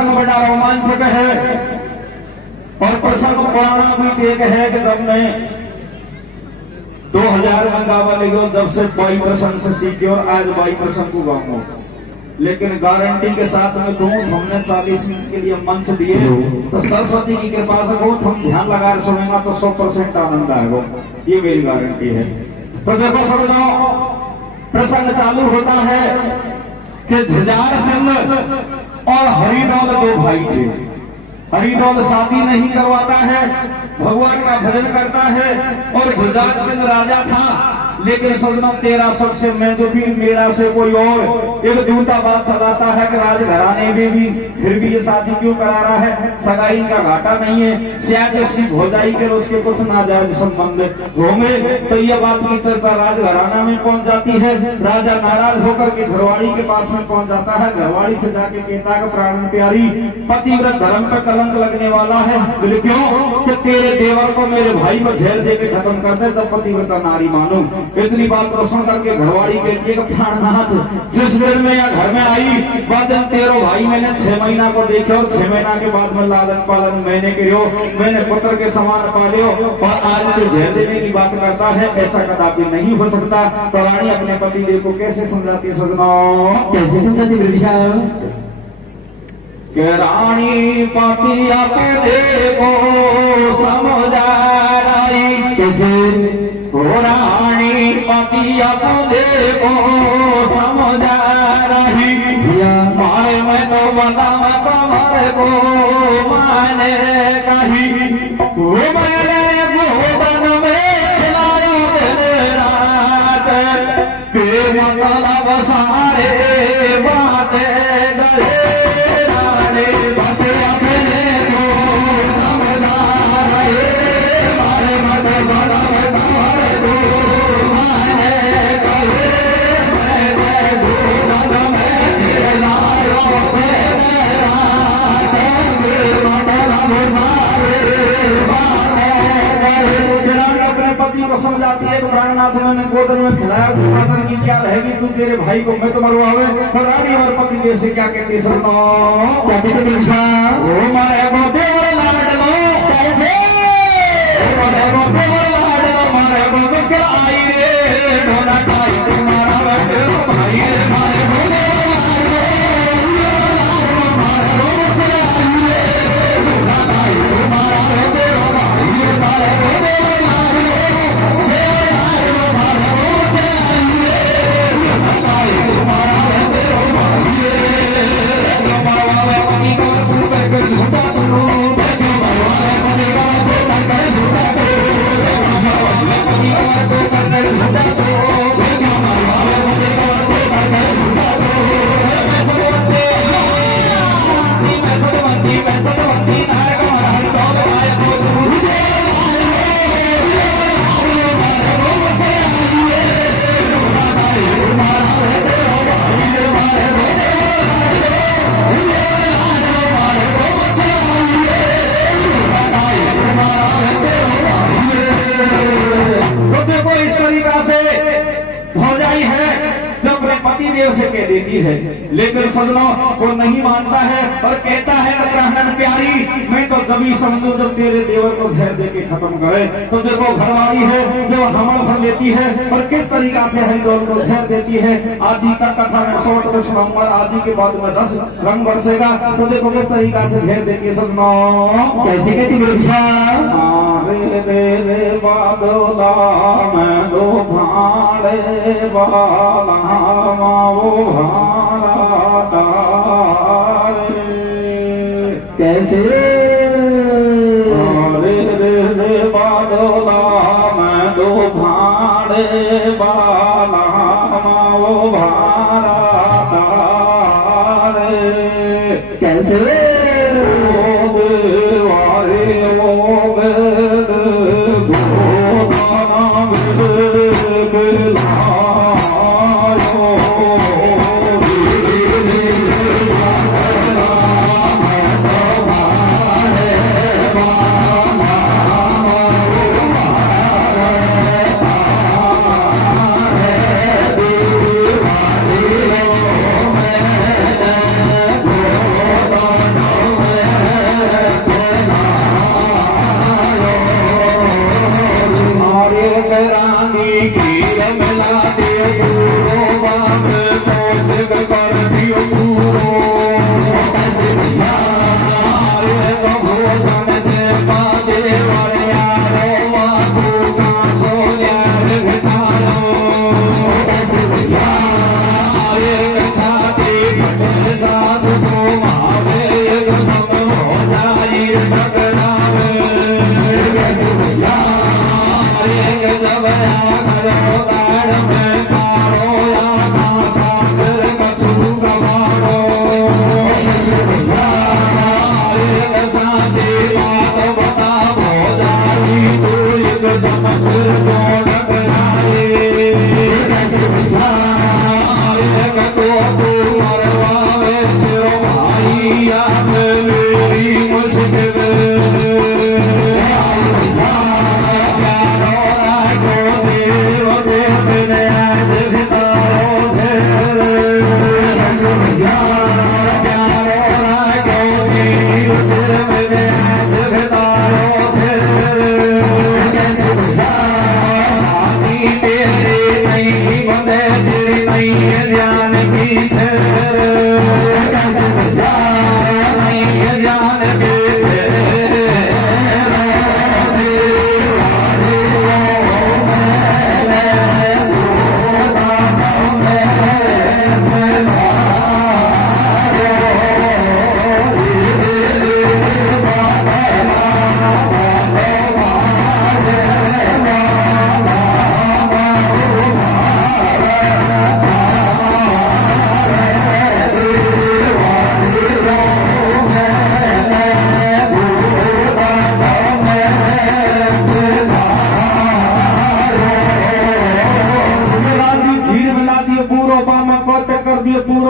प्रसंग बड़ा रोमांचक है और प्रसंग पुराना भी एक है कि जब मैं 2000 में गावा ले गया, जब से 22% से सीखे और आज 22% को गाऊंगा, लेकिन गारंटी के साथ में कहूँ हमने 40 मिनट के लिए मंच दिए तो सरस्वती की कृपा से बहुत हम ध्यान लगा सुनेगा तो 100% आनंद आएगा, ये मेरी गारंटी है। तो देखो समझो, प्रसंग चालू होता है कि झुजार सिंह और हरिदौल दो भाई थे। हरिदौल शादी नहीं करवाता है, भगवान का भजन करता है, और झुजार सिंह राजा था, लेकिन सदनों तेरा सबसे मैं जो फिर मेरा से कोई और एक दूता बात चलाता है कि राजघराने में भी फिर भी ये शादी क्यों करा रहा है, सगाई का घाटा नहीं है, शायद उसकी भौजाई के उसके कुछ नाजायज संबंध होंगे। तो ये बात की चर्चा राजघराना में पहुंच जाती है। राजा नाराज होकर के घरवाड़ी के पास में पहुंच जाता है। घरवाड़ी से जाके कहता है प्राण प्यारी, पतिव्रत धर्म पर कलंक लगने वाला है। बोले क्यों? कि तेरे देवर को मेरे भाई को झेल दे के खत्म कर दे तब पतिव्रता नारी मानू। इतनी बात को सुन करके घरवाड़ी कहती है प्राणनाथ, जिस दिन में या घर में आई बादन तेरो भाई मैंने 6 महीना को देखे और 6 महीना के बाद में लालन पालन मैंने करियो, मैंने पुत्र के समान पालियो, और आज जो झेल देने की बात करता है, ऐसा कदापि नहीं हो सकता। तो रानी अपने पति देव को कैसे समझाती सजनों, कैसे समझाती के रानी पति अपने को समझा रही, कैसे रानी पति अपने को समझा रही, मारे मैं तो बता मैं तुम्हारे को माने कही, मैंने गोदन में खिलाया दिन रात, बेमतलब सारे बातें गए रानी पति अपने को समझा रही, मारे मैं तो बता समझाती है। प्राणनाथ ने गोदन में खिलाया, गोदन की क्या रहेगी, तू तेरे भाई को मैं तो मरवावे। तो रानी और पति देव से क्या कहती सुनो, क्या कहती ओ मारे गोदे और लाड लो, कैसे मारे गोदे और लाड लो, मारे गोदे से आई रे ढोला खाई तुम्हारा बैठे भाई रे, मारे गोदे मारे गोदे से आई रे ढोला खाई तुम्हारा बैठे भाई रे, मारे गोदे से कह देती है, लेकिन सजनों वो नहीं मानता है और कहता है प्राणन प्यारी, मैं तो कभी समझू जब तेरे देवर को जहर दे के खत्म करे। तो देखो घरवाली है जो हमल भर लेती है और किस तरीका से हरिदौल को जहर देती है। आदि का कथा में 100 आदि के बाद में 10 रंग बरसेगा। तो देखो किस तरीका से जहर देती है सजनों, कैसे कहती रे बादला मैं दो भाड़े वाला वो भाड़ा कैसे रे बादला मैं दो भाड़े वाला वो भाड़ा कैसे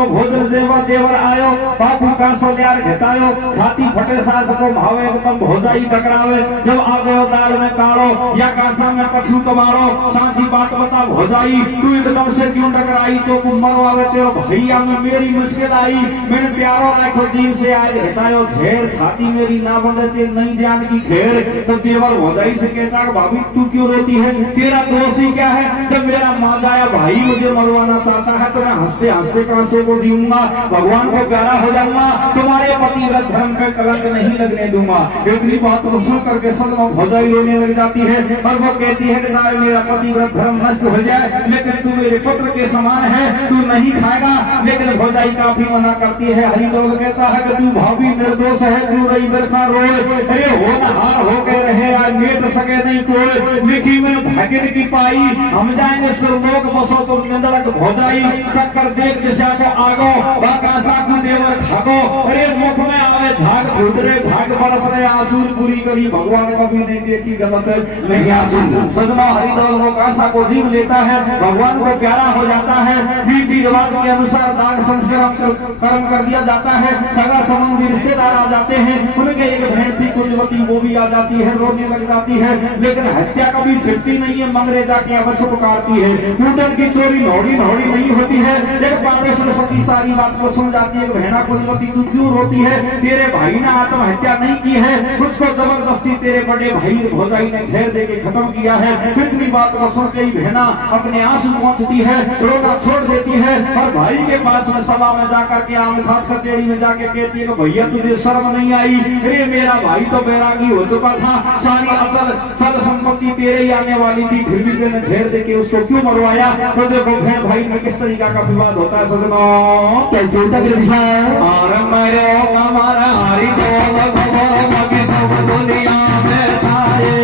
पूरो भोजन देवर देवर आयो बापू का सोल्यार घेतायो छाती फटे सास को भावे एकदम भोजाई टकरावे जब आ गयो दाल में काढ़ो या कासा में पछू तुम्हारो सांची बात बता भोजाई तू एकदम से क्यों टकराई तो मरवावे तेरो भैया में मेरी मुश्किल आई मैंने प्यारो राखो जीव से आज घेतायो झेर छाती मेरी ना बंधते नहीं जान की घेर तो देवर भोजाई से कहता भाभी तू क्यों रोती है तेरा दोष ही क्या है जब मेरा मादाया भाई मुझे मरवाना चाहता है तो मैं हंसते हंसते कहां से वो जीऊंगा भगवान को प्यारा हो जाऊंगा तुम्हारे पतिव्रत धर्म का कलंक नहीं लगने दूंगा इतनी बात को सुन करके सदमा भोजाई रोने लग जाती है और वो कहती है कि मेरा पतिव्रत धर्म नष्ट हो जाए लेकिन तू मेरे पुत्र के समान है तू नहीं खाएगा लेकिन भोजाई काफी मना करती है हरिदोल कहता है कि तू भाभी निर्दोष है तू रही बरसा रोए अरे होनहार होकर रहे आज मेट सके नहीं कोई लिखी में भागिन की पाई हम जाएंगे सुरलोक बसो तो निंदक भोजाई चक्कर देख दिशा को आगो बाकाशा को देवर खागो अरे मुख में आवे झाग फूट रहे भाग बरस रहे आंसू पूरी करी भगवान कभी नहीं देखी गलत नहीं आंसू सजना हरिदोल वो काशा को जीव लेता है भगवान को प्यारा हो जाता है रीति रिवाज के अनुसार दान संस्कार कर्म कर दिया जाता है सगा संबंधी रिश्तेदार आ जाते हैं उनके एक बहन थी कुलवती वो भी आ जाती है रोने लग जाती है लेकिन हत्या कभी छिपती नहीं है मंगरे जाके अवश्य पुकारती है कुंडन की चोरी नौड़ी नौड़ी नहीं होती है एक बातेश्वर सती सारी बात को सुन जाती है बहना कुलवती तू क्यों रोती है तेरे भाई ने आत्महत्या नहीं की है उसको जबरदस्ती तेरे बड़े भाई भोजाई ने घेर दे के खत्म किया है इतनी बात को सुन के बहना अपने आंसू पहुंचती है रोना छोड़ देती है और भाई के पास में सभा में जाकर के आम खास कचेरी में जाके कहती है कि भैया तुझे शर्म नहीं आई अरे मेरा भाई तो बैरागी हो चुका था सारी अचल चल संपत्ति तेरे ही आने वाली थी फिर भी तेने घेर दे के उसको क्यों मरवाया तो देखो बहन भाई में किस तरीका का विवाद होता है सजनों कैसे तक और मेरे हमारा हरि बोल भगवान की सब दुनिया में छाए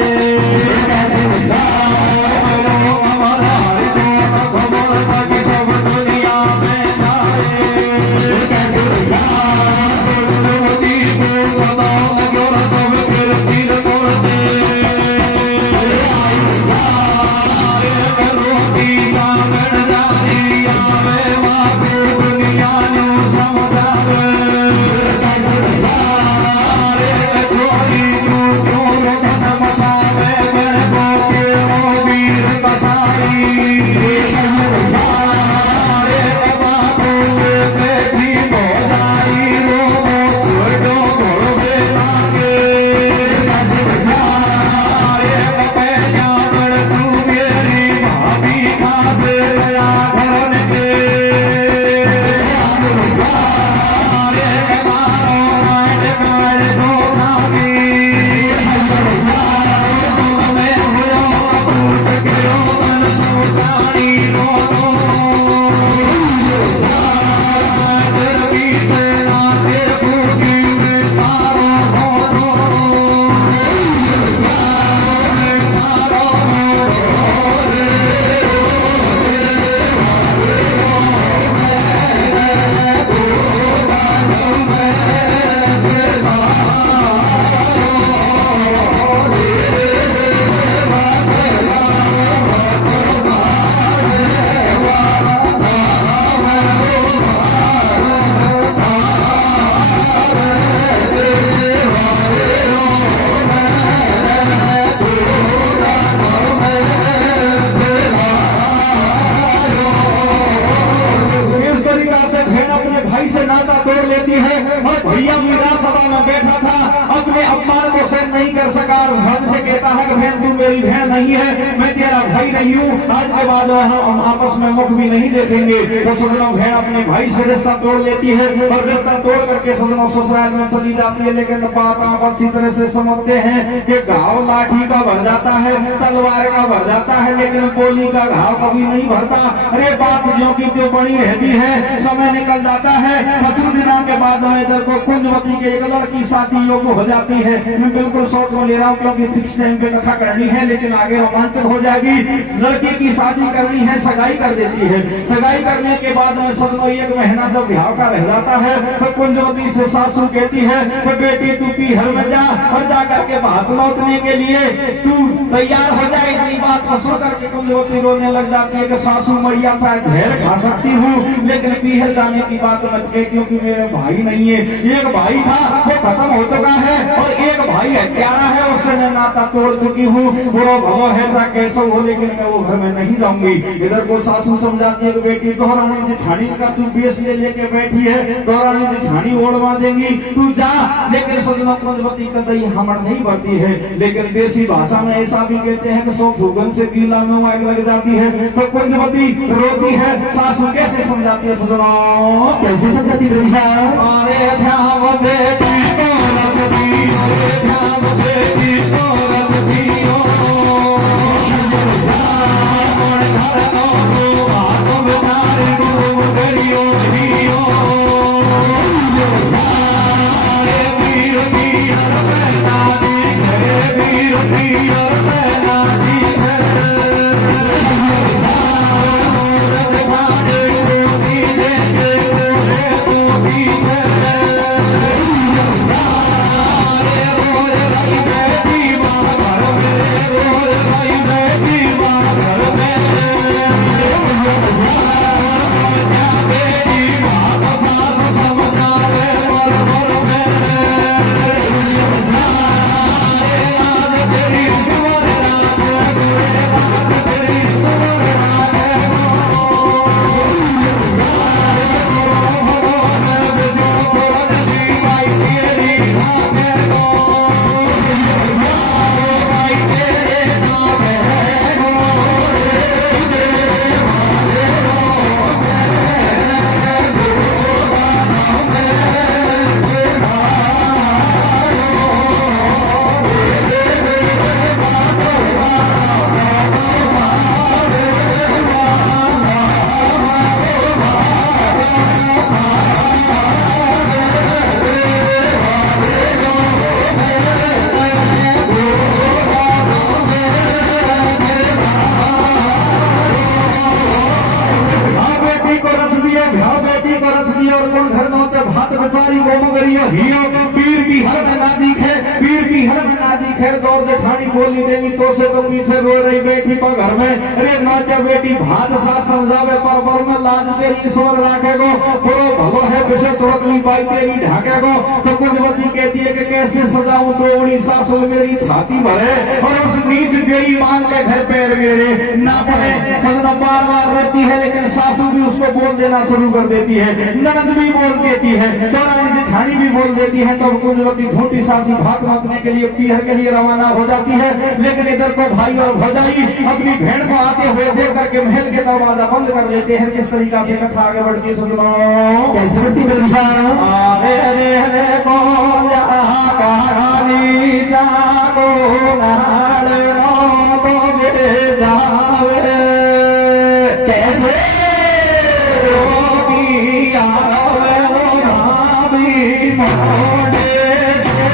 भैया मीरा सभा में बैठा था अपने अपमान को सहन नहीं कर सका और बहन से कहता है कि बहन तू मेरी बहन नहीं है मैं तेरा भाई नहीं हूँ आज के बाद हम आपस में मुख भी नहीं देखेंगे तो सजनों बहन अपने भाई से रिश्ता तोड़ लेती है और रिश्ता तोड़ करके सजनों ससुराल में चली जाती है। लेकिन बात आप अच्छी तरह से समझते हैं कि घाव लाठी का भर जाता है तलवार का भर जाता है लेकिन गोली का घाव कभी नहीं भरता। अरे बात जो की जो बनी रहती है समय निकल जाता है 25 दिनों के बाद में इधर को कुंजवती के एक लड़की शादी योग्य हो जाती है। मैं बिल्कुल शॉर्ट में ले रहा हूँ क्योंकि फिक्स टाइम पे कथा करनी है लेकिन आगे रोमांचक हो जाएगी। लड़की की शादी करनी है, सगाई कर देती है। सगाई करने के बाद में सदमा 1 महीना जब ब्याह का रह जाता है तो कुंजवती से सासू कहती है तो बेटी तू पीहर में जा और जा करके भात लौटने के लिए तू तैयार हो जाए। इतनी बात को सुन करके कुंजवती रोने लग जाती है कि सासू मैया चाहे जहर खा सकती हूँ लेकिन पीहर जाने की बात मत कहे, क्योंकि मेरे भाई नहीं है। एक भाई था वो खत्म हो चुका है और एक भाई है प्यारा है, उससे मैं नाता तोड़ चुकी हूँ। बुरा भलो है चाहे कैसा हो, लेकिन मैं वो घर में नहीं जाऊंगी। इधर को सासू समझाती है कि बेटी दोहरानी जेठानी का तू बेस ले लेके बैठी है, दोहरानी जेठानी ओढ़वा देंगी, तू जा। लेकिन सजना कुंजवती कदई हमर नहीं बढ़ती है। लेकिन देसी भाषा में ऐसा भी कहते हैं कि 100 फूगन से गीला में आग लग जाती है। तो कुंजवती रोती है, सासू कैसे समझाती है सजना, कैसे समझाती रही? अरे ध्यान बेटी को रचती, अरे ध्यान बेटी को रचती हो, और घर को बात बेचारे डूब गरियो हियो। अरे वीर वीर मैना दी है, वीर वीर मैना दी है। बोली देवी तो से तो पीछे रो रही बेटी को घर में, अरे नाचा बेटी भात सा समझावे पर बर में लाज तेरी ईश्वर राखेगो, बुरो भलो है विषय चौकली बाई तेरी ढाकेगो। तो कुंजवती कहती है कि कैसे सजाऊं दौड़ी सासु मेरी छाती भरे और उस नीच बेईमान के घर पैर मेरे ना पड़े। सजना बार बार रहती है लेकिन सासू भी उसको बोल देना शुरू कर देती है, ननद भी बोल देती है, जेठानी भी बोल देती है। तब कुंजवती झूठी सासी भात बांटने के लिए पीहर के लिए रवाना हो जाती है। लेकिन इधर को भाई और भौजाई अपनी भेड़ को आते हुए देख करके महल के दरवाजा बंद कर लेते हैं। किस तरीका से कथा आगे बढ़ती है सुनो, कैसे बढ़ती अरे रे रे को कहानी जागो नाल रो तो गिरे जावे कैसे रोगी आवे रो भाभी मोड़े से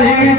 नहीं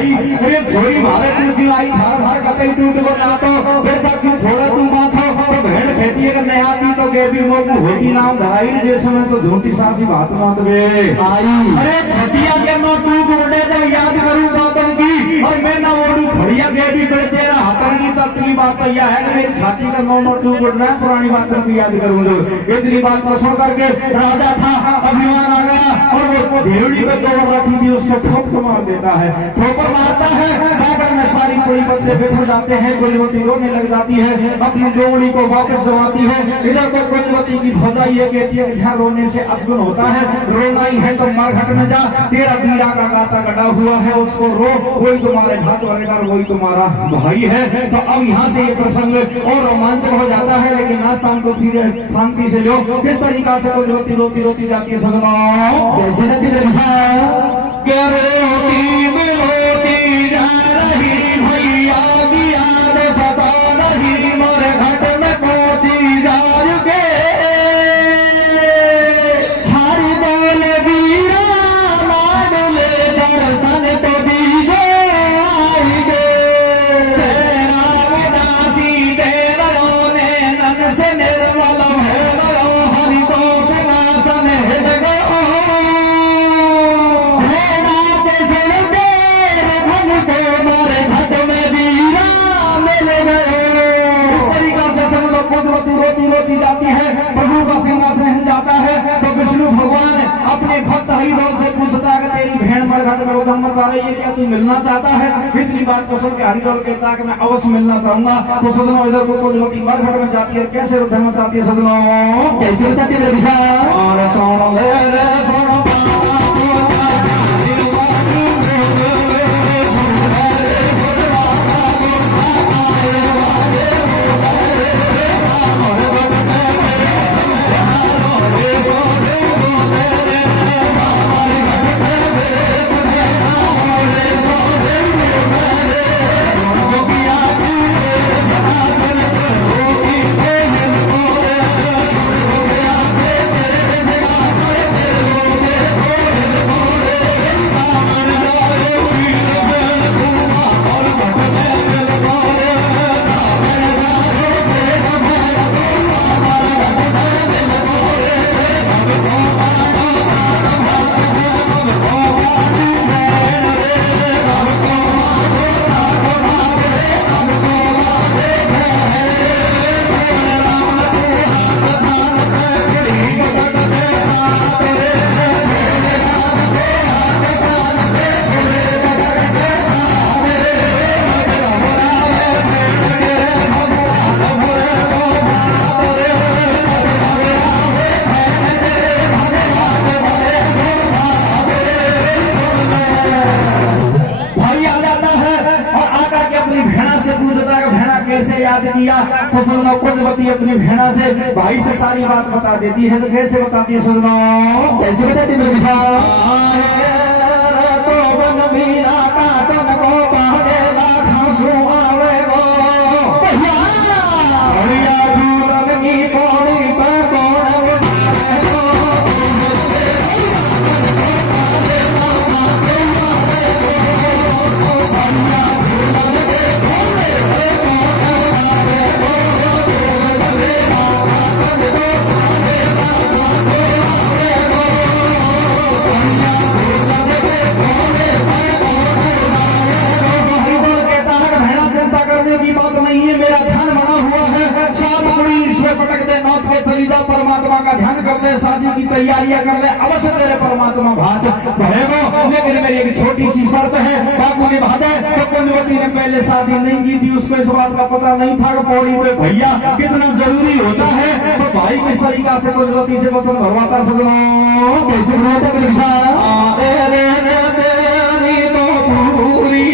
भाई अरे छोरी मारे तू जी आई धार धार कतई टूट को ना तो बेटा क्यों थोड़ा तू माथो तो भेड़ खेती है नहीं आती तो के भी वो होगी नाम धराई जैसे समय तो झूठी सासी बात मत बे आई अरे छतिया के नो तू बोले जब याद करूं बातों की और मैं ना ओडू बढ़िया के भी बढ़ तेरा हतन की तत्व की बात तो यह है कि मेरी छाती का नो तू बोलना है पुरानी बातों की याद करूं जो इतनी बात को सुन करके राजा था अभिमान आ गया और वो भेड़ी पे गोबर रखी थी उसको ठोकर मार देता है ठोकर मारता है बागर में सारी कोई बंदे बिखर जाते हैं कोलीवती रोने लग जाती है अपनी जोड़ी को वापस जमाती है इधर को कोलीवती की भौजाई ये कहती है कि रोने से असगुन होता है रोना ही है तो मरघट में जा तेरा पीड़ा का गाता कटा हुआ है उसको रो वही तुम्हारे हाथ वालेगा वही तुम्हारा भाई है तो अब यहाँ से ये प्रसंग और रोमांचक हो जाता है लेकिन नास्तान को फिर शांति से लो किस तरीका से कोलीवती रोती रोती जाती है सगनाओ कैसे रहती रविशा क्या रोती मिलोती जा रही भैया की याद सता रही मोरे घट में पहुंची जा के हरि बोल वीरा माडले दर्शन तो दीजो आई गे चेहरा उदासी दे रहो ने नन से निर्मल भय रहो हरि को सिंहासन हिट गयो रोती रोती जाती है प्रभु का सिंहासन हिल जाता है तो विष्णु भगवान अपने भक्त हरिदोल से पूछता है कि तेरी भेड़ मरघट में उधम मचा रही है क्या तू मिलना चाहता है इतनी बात को सुन के हरिदोल कहता है कि मैं अवश्य मिलना चाहूंगा तो सदनों इधर को कोलीवती मरघट में जाती है कैसे उधम मचाती है सदनों कैसे रहती रविशा और सोनो ले रे सोनो याद किया तो सुनो कुंजवती अपनी भेड़ा से भाई से सारी बात बता देती है तो कैसे बताती है सुनो कैसे बताती रविशा तो बन मीरा का चन को पहने खासू आवे गो बढ़िया दूलन की पौड़ी पे परमात्मा का ध्यान कर ले शादी की तैयारियां कर ले अवश्य तेरे परमात्मा भात भरेगा लेकिन मेरी एक छोटी सी शर्त है बाबू निभा दे तो कुंजवती ने पहले शादी नहीं की थी उसको इस बात का पता नहीं था कि पौड़ी पे भैया कितना जरूरी होता है तो भाई किस तरीका से कुंजवती से वचन भरवाता सजना कैसे बनाता रविशा पूरी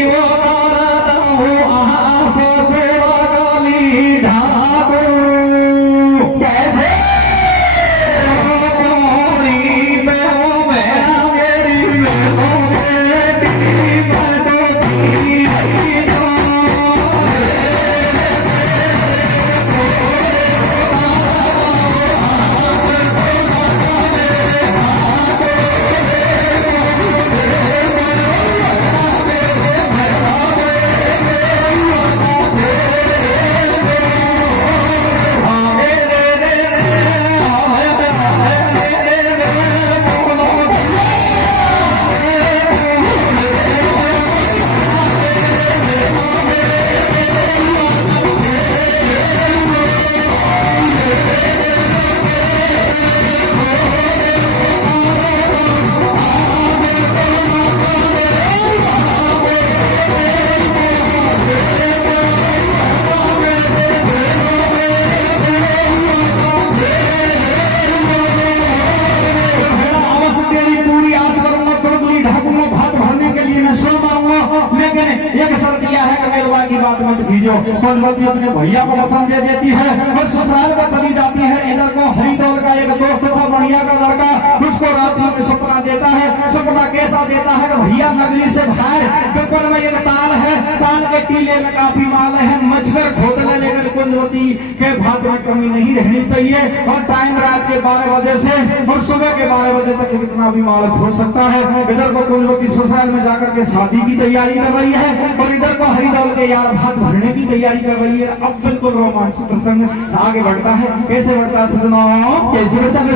जाऊंगा, लेकिन एक शर्त यह है कि मेरे भाई की बात मत कीजियो। कुंजवती अपने भैया को वचन दे देती है और ससुराल में चली जाती है। इधर को हरिदौल का एक दोस्त था बढ़िया का लड़का, उसको रात्रि में सपना देता है। सपना कैसा देता है कि भैया नगरी से बाहर बिल्कुल में एक ताल है, ताल के टीले में काफी माल है, मछकर खोद ले, लेकिन कुंजवती के भात में कमी नहीं रहनी चाहिए। और टाइम रात के 12 बजे से और सुबह के 12 बजे तक कितना भी माल खोद सकता है। इधर को कुंजवती ससुराल में जाकर के शादी की तैयारी कर रही है और इधर को हरिदौल के यार भात भरने की तैयारी कर रही है। अब बिल्कुल रोमांचक प्रसंग आगे बढ़ता है। कैसे बढ़ता है सजनों, कैसे बढ़ता है?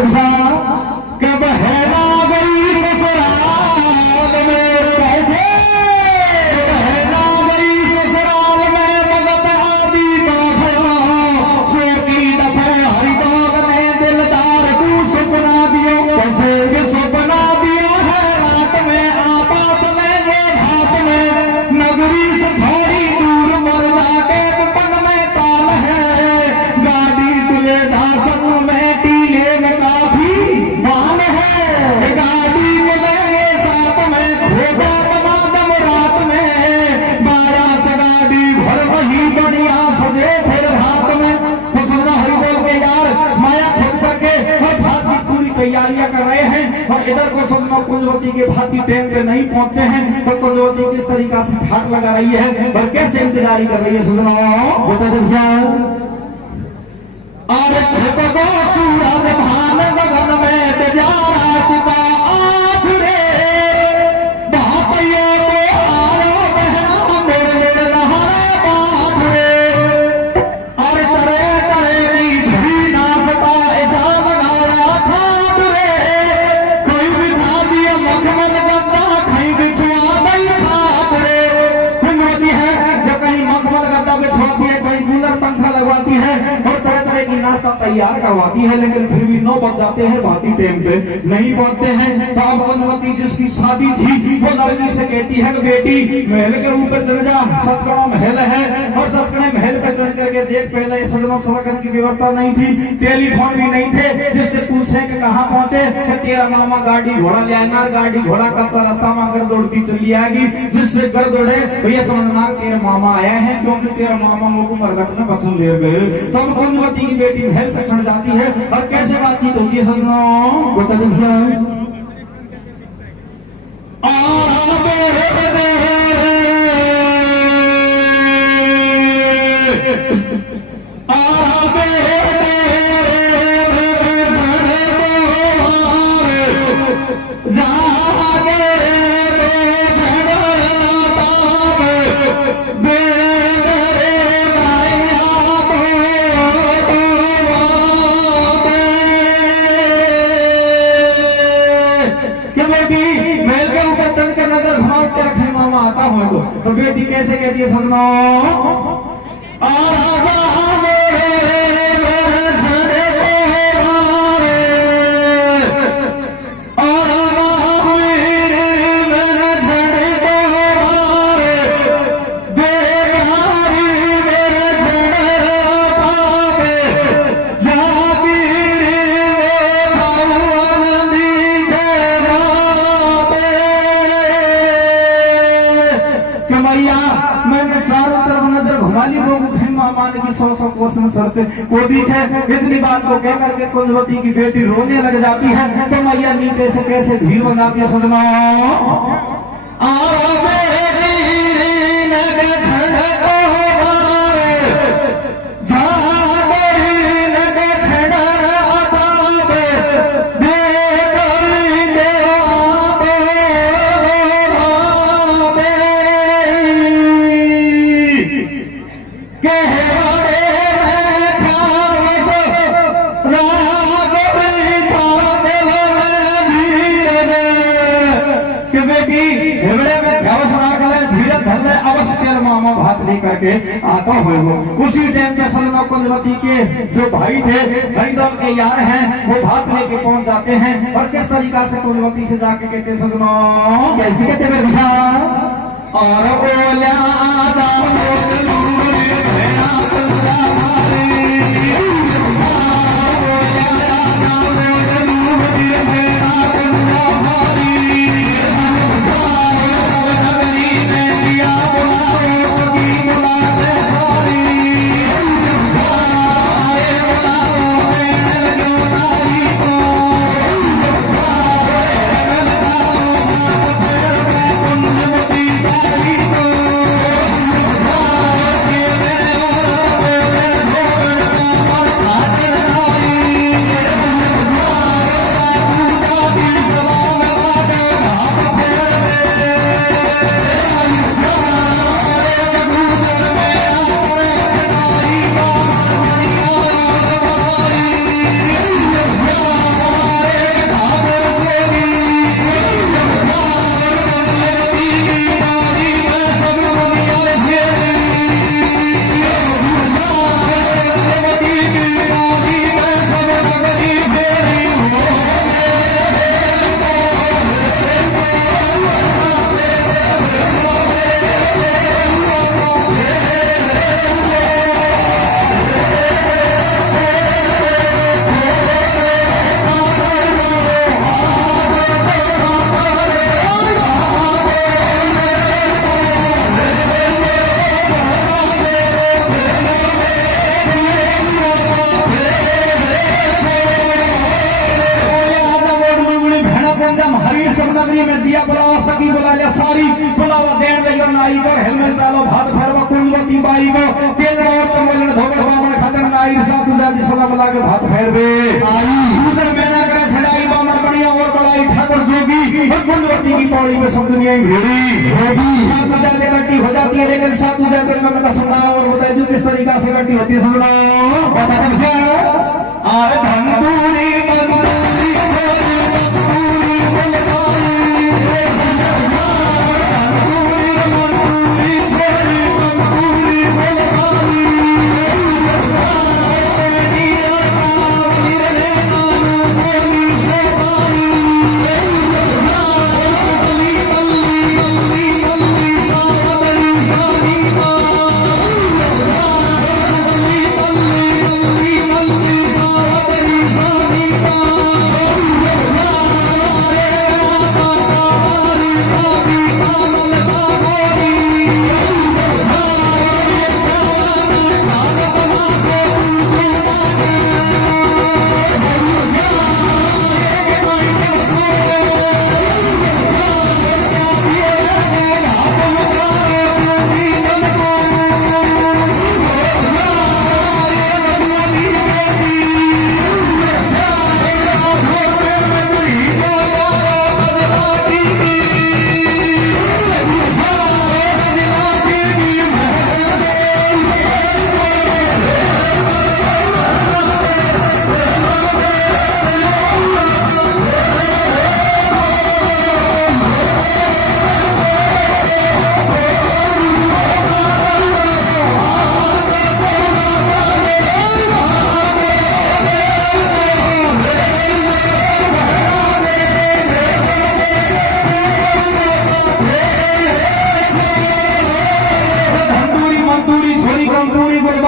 कब है ना गई ससुराल में, कैसे है ना गई ससुराल में मगध आदि का भया, सोकी दफे हरिदौल ने दिलदार को सपना दियो, कैसे ये सपना दिया है रात में आपात में ये भात में, नगरी से थोड़ी दूर मर जाके पन में ताल है, गाड़ी तुले दासन में टीले में काफी मान है, गाड़ी मिलेंगे साथ में खोदा तमादम रात में, माया से गाड़ी भर वही बढ़िया सजे फिर भात में। तो सुना हरिदौल के यार माया खोद करके और भात की पूरी तैयारियां कर रहे हैं और इधर को सुनो कुंजवती के भाती टाइम पे नहीं पहुंचते हैं। तो कुंजवती किस तरीका से ठाट लगा रही है और कैसे इंतजारी कर रही है सुनो, और छिपको सूरज भान गगन में बेजारा चुका आखिरे, बापैया को आयो बहना मेरे लहरे बाखरे, और करे करे की धरी नाचता ऐसा लगाया ठाट रे, कोई बिछा दिया मखमल गद्दा कहीं बिछवा गई ठाट रे। कुंजवती है जो कहीं मखमल गद्दा बिछवाती है, कहीं कूलर पंखा लगवाती है और तरह तरह की नाश्ता तैयार करवाती है, लेकिन फिर भी 9 बज जाते हैं, भाती टाइम पे नहीं पहुंचते हैं। तो अब कुंजवती जिसकी शादी थी वो लड़की से कहती है कि बेटी महल के ऊपर चढ़ जा, सतकड़ा महल है और सतकड़े महल पे चढ़ करके देख, पहले सदनों सड़क की व्यवस्था नहीं थी, टेलीफोन भी नहीं थे जिससे पूछे कि कहाँ पहुंचे, कि तेरा मामा गाड़ी घोड़ा ले आएगा, गाड़ी घोड़ा कच्चा रास्ता में अगर दौड़ती चली आएगी, जिससे कर दौड़े भैया समझना तेरे मामा आया है, क्योंकि तेरा मामा मुझको मरघट में बसन ले गए। तो अब कुंजवती की बेटी महल पे चढ़ जाती है और कैसे बातचीत होती है सजनों, बता दीजिए। आता हो तो बेटी कैसे कहती है सजनों, मैंने चारों तरफ नजर घुमा ली, मामा की 100 कोस में शर्ते वो भी है। इतनी बात को कह करके कुंजवती की बेटी रोने लग जाती है। तो मैया नीचे से कैसे धीर बनाती है सजना, मामा भात लेकर के आता हुए हो। उसी टाइम पे सलमा कुंजवती के जो भाई थे हरिदौल के यार हैं वो भात लेके पहुंच जाते हैं और किस तरीका से कुंजवती से जाके कहते सलमा, कैसे कहते मेरे और बोला सारी बुलावा देन लगे नाई को हेलमेट चालो भात फेरवा कुंजवती बाई को केलवा और तमलन धोबड़ बामण खातर नाई साथ जाति सलाम लागे भात फेरवे आई दूसर मेना करे छड़ाई बामण बढ़िया और बड़ाई ठाकुर जोगी और कुंजवती की पौड़ी में सब दुनिया ही भेड़ी होगी साथ जाते गट्टी हो जाती है लेकिन साथ जाते में मैं सुनाओ और बताए जो किस तरीका से गट्टी होती है सुनाओ बताते मुझे आरे धंधूरी मंदूरी छोरी मंदूरी बुलवाई धंधूरी मंदूरी छोरी मंदूरी बुलवाई नीरा वीर ने मानो बोली शेवाई मल्ली मल्ली मल्ली मल्ली सावरी सानी मल्ली मल्ली मल्ली मल्ली सावरी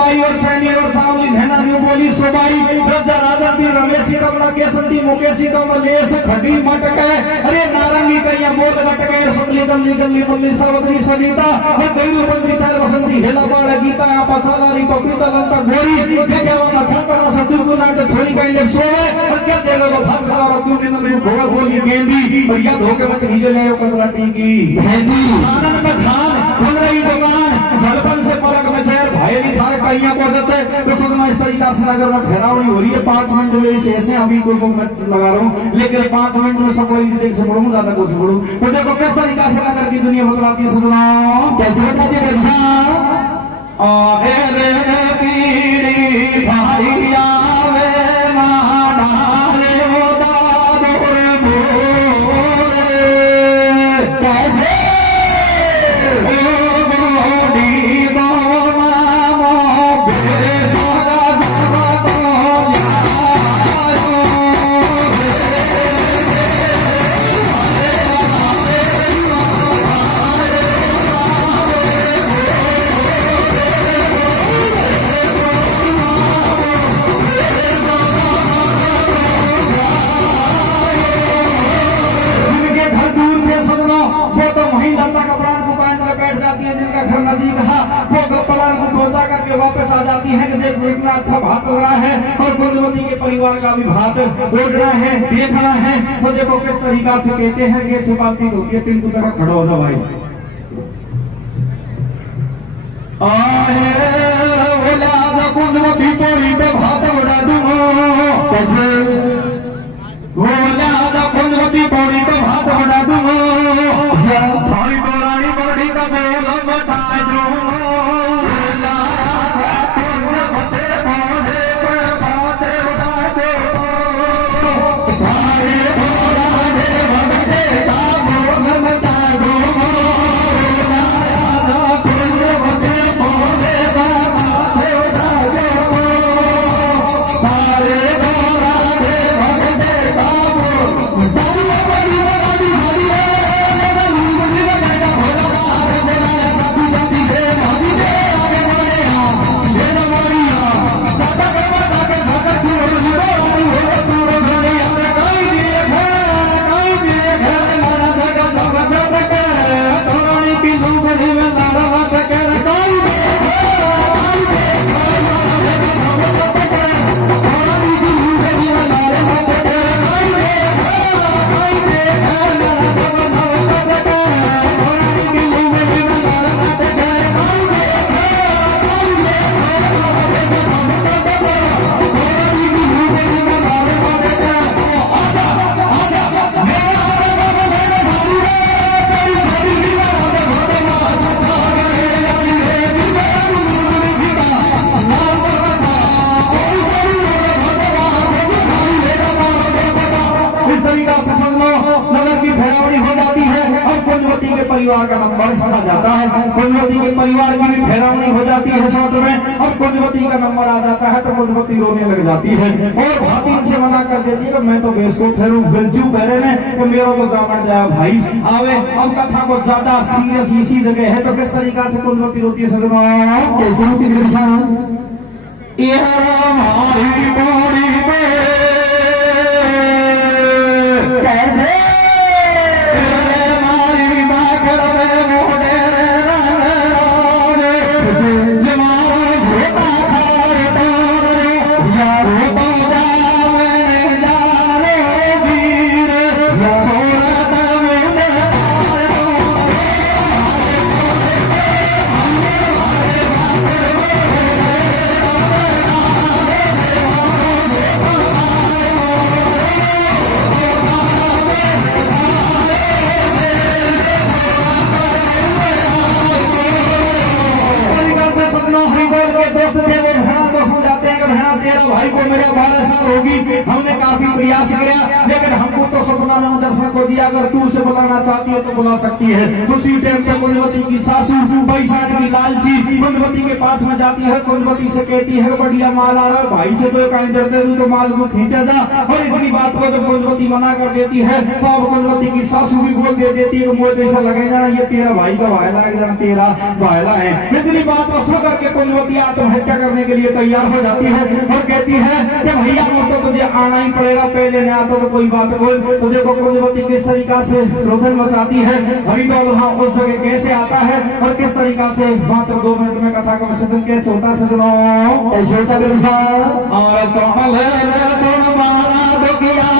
सानी और चैनी और सावली नैना न्यू बोली सोबाई रद्दा राधा भी रमेशी कमला केसंती मुकेशी कमलेश खड़ी मटके अरे नारंगी कैया बोल मटके सबली गल्ली गल्ली मुल्ली सावत्री सनीता और गैरू बंदी चार बसंती हेला बाड़ गीता या पचालारी पपीता लंका गोरी देखेवा ना खाता ना सतुर को नाट छोरी का इलेक्ट सोवे और क्या देगा लो भाग का और क्यों नहीं मैं घोड़ा बोली गेंदी और या धोखे मत नीचे ले कदराटी की गेंदी आनंद में धान खुल रही भगवान जलपन से पलक में चेर भाईली थार कैया पहुंचते तो सदमा इस तरीका से नगर में ठहरावनी हो रही है 5 मिनट में ऐसे अभी कोई मैं लगा रहा हूँ लेकिन 5 मिनट में सब कोई देख से बढ़ूं ज्यादा कुछ बढ़ूं तो देखो किस तरीका से नगर की दुनिया बदलाती है सुनाओ कैसे बताते हैं रे पीड़ी भाई आवे माना रे वो दादोर मोरे कैसे वापस आ जाती है कि देखो इतना अच्छा भात चल रहा है और कुंजवती के परिवार का भी भात तोड़ना है देखना है तो देखो किस तरीका से कहते हैं कि से बातचीत होती है पिंटू तक खड़ा हो जाओ भाई कुंजवती पोरी पे भात उड़ा दूंगा कैसे कुंजवती पोरी पे भात उड़ा दूंगा थारी बोरानी बड़ी का बेल बता दूंगा Hare कुंजवती के परिवार की भी फेरावनी हो जाती है साथ में, और कुंजवती का नंबर आ जाता है तो कुंजवती रोने लग जाती है और भाभी इनसे मना कर देती है कि मैं तो बेस को फेरू बिलजू करे में तो मेरा को दामन जाए भाई आवे। अब कथा को ज्यादा सीरियस इसी जगह है तो किस तरीका से कुंजवती रोती है सजना, कैसे होती मेरे किसान ये हमारी बड़ी कैसे हमारी बाकर में मोड़े भाई को मेरे 12 साल होगी, हमने काफी प्रयास किया लेकिन हमको तो सपना में दर्शन को दिया। अगर तू उसे बुलाना चाहती है तो बुला सकती है। उसी टाइम पे कुंजवती की सासू पैसा की लालची कुंजवती के पास में जाती है, कुंजवती से कहती है बढ़िया माल आ रहा है, भाई से तो कहीं डरते तो माल को खींचा जा। और इतनी बात को जब कुंजवती मना कर देती है तो अब कुंजवती की सासू भी बोल दे देती है मुझे ऐसा लगेगा ये तेरा भाई का वायला है, तेरा वायला है। इतनी बात को सुन करके कुंजवती आत्महत्या करने के लिए तैयार हो जाती है और कहती है कि भैया तो तुझे आना ही पड़ेगा, पहले न आता तो कोई बात बोल। तो देखो कुंजवती किस तरीका से रोदन मचाती है। हरिदौल वहां उस जगह कैसे आता है और किस तरीका से मात्र 2 मिनट में कथा का विसर्जन कैसे होता है सजनों, ऐसे होता मेरे किसान और सुन मारा दुखिया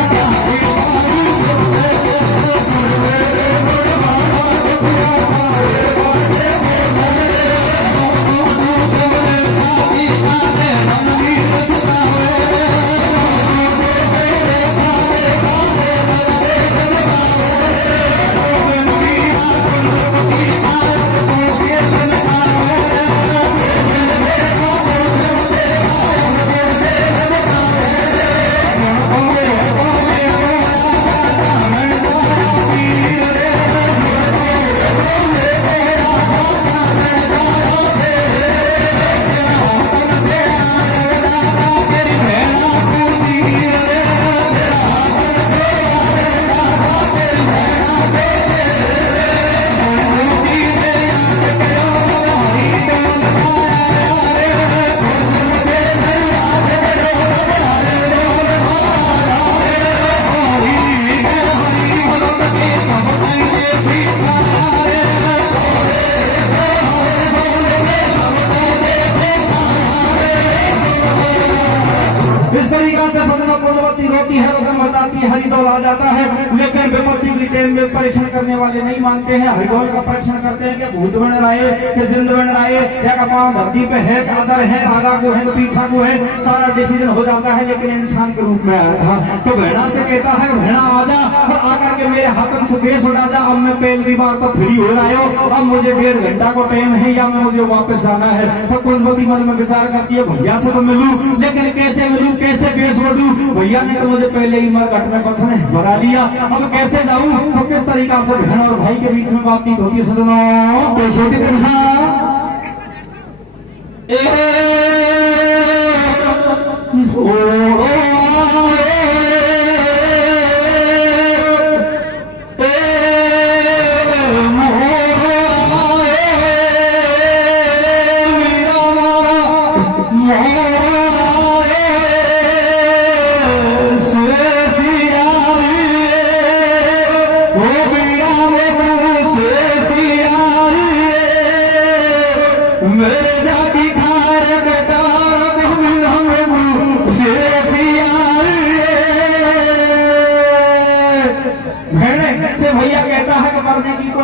हरिदौल आ जाता है। लेकिन विपत्ति की टाइम में परीक्षण करने वाले नहीं मानते हैं, हरिदौल का परीक्षण करते हैं कि भूत बन रहे कि जिंद बन रहे या का पांव धरती पे है, अदर है, आगा को है तो पीछा को है, सारा डिसीजन हो जाता है। लेकिन इंसान के रूप में आया था तो बहना से कहता है बहना आजा और आकर के मेरे हाथन से बेस उड़ा जा। अब मैं पहली बार तो फ्री हो रहा हो, अब मुझे 1.5 घंटा को टाइम है या मैं मुझे वापस जाना है। तो कुंजवती मन में विचार करती है भैया से तो मिलूं लेकिन कैसे मिलूं, कैसे बेस बढ़ू। भैया ने तो मुझे पहले ही मरघट में बचने भरा लिया, अब कैसे जाऊं। तो किस तरीका से बहन और भाई के बीच में बातचीत होती है सजनों, तो छोटी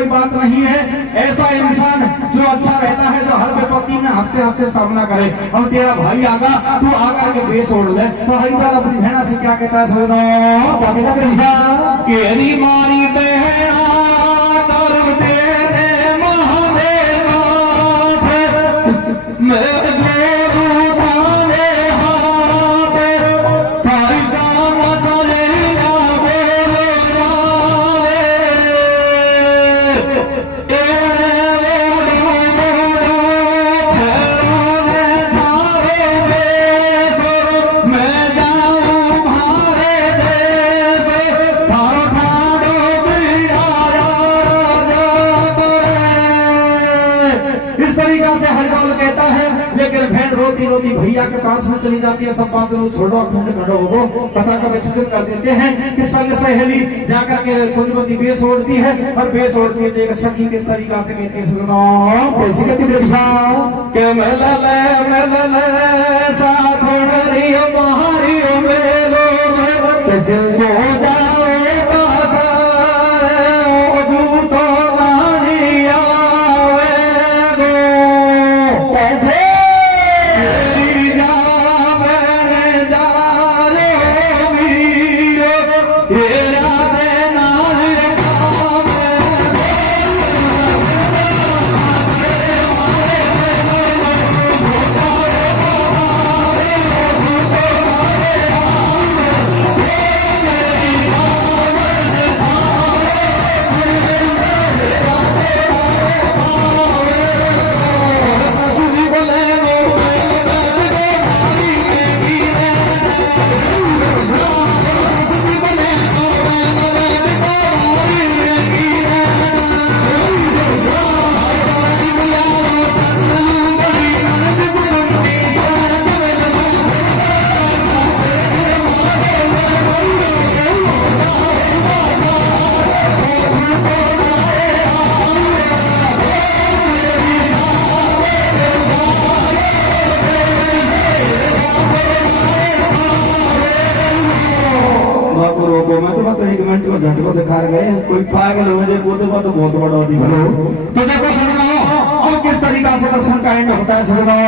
बात नहीं है। ऐसा इंसान जो अच्छा रहता है, जो हर विपत्ति में हंसते हंसते सामना करे। अब तेरा भाई आगा, तू आकर के बेस ओढ़ ले। तो हरिदास अपनी बहना से क्या कहता है सुनो, केरी मारी बहना कर तेरे महादेव मेरे इस तरीका से हरिलाल कहता है। लेकिन बहन रोती रोती भैया के पास में चली जाती है। सब बात छोड़ो, खंड खड़ो हो, पता का विस्तृत कर देते हैं कि संग सहेली जाकर के कुंजवती बेस ओढ़ती है और बेस ओढ़ती है तो सखी किस तरीका से कहती है, सुनो कैसे कहती बिरसा के मेले साथ रियो महारियो मेलो कैसे हो जाए पासा तो नानी आवे गो कैसे तेरी जा मैंने जाने वीरो तेरा से नानी मैं तो बात 1 मिनट में झटको दिखा गए कोई पागल हो जाए वो तो बात बहुत बड़ा अधिकार हो। तो देखो सुनो और किस तरीका से प्रश्न का एंड होता है। सुनो